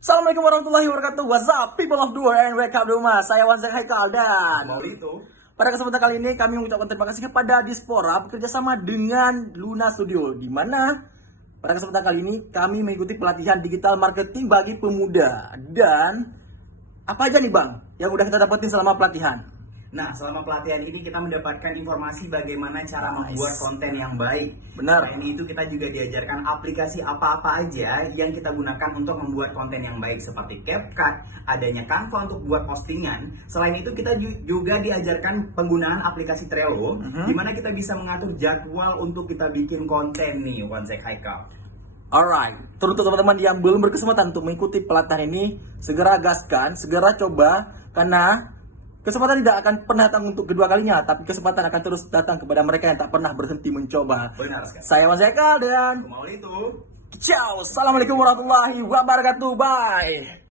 Assalamualaikum warahmatullahi wabarakatuh. What's up people of the world and welcome to rumah. Saya Wanzek Haikal dan pada kesempatan kali ini kami mengucapkan terima kasih kepada Dispora bekerja sama dengan Luna Studio, di mana pada kesempatan kali ini kami mengikuti pelatihan digital marketing bagi pemuda. Dan apa aja nih Bang yang udah kita dapetin selama pelatihan? Nah, selama pelatihan ini kita mendapatkan informasi bagaimana cara membuat konten yang baik. Benar. Selain itu kita juga diajarkan aplikasi apa-apa aja yang kita gunakan untuk membuat konten yang baik seperti CapCut, adanya Canva untuk buat postingan. Selain itu kita juga diajarkan penggunaan aplikasi Trello, di mana kita bisa mengatur jadwal untuk kita bikin konten nih, Wanzek Haikal. Alright, teruntuk teman-teman yang belum berkesempatan untuk mengikuti pelatihan ini, segera gaskan, segera coba, karena kesempatan tidak akan pernah datang untuk kedua kalinya, tapi kesempatan akan terus datang kepada mereka yang tak pernah berhenti mencoba. Benar sekali. Saya Mas Eka dan Mau itu. ciao. Assalamualaikum warahmatullahi wabarakatuh. Bye.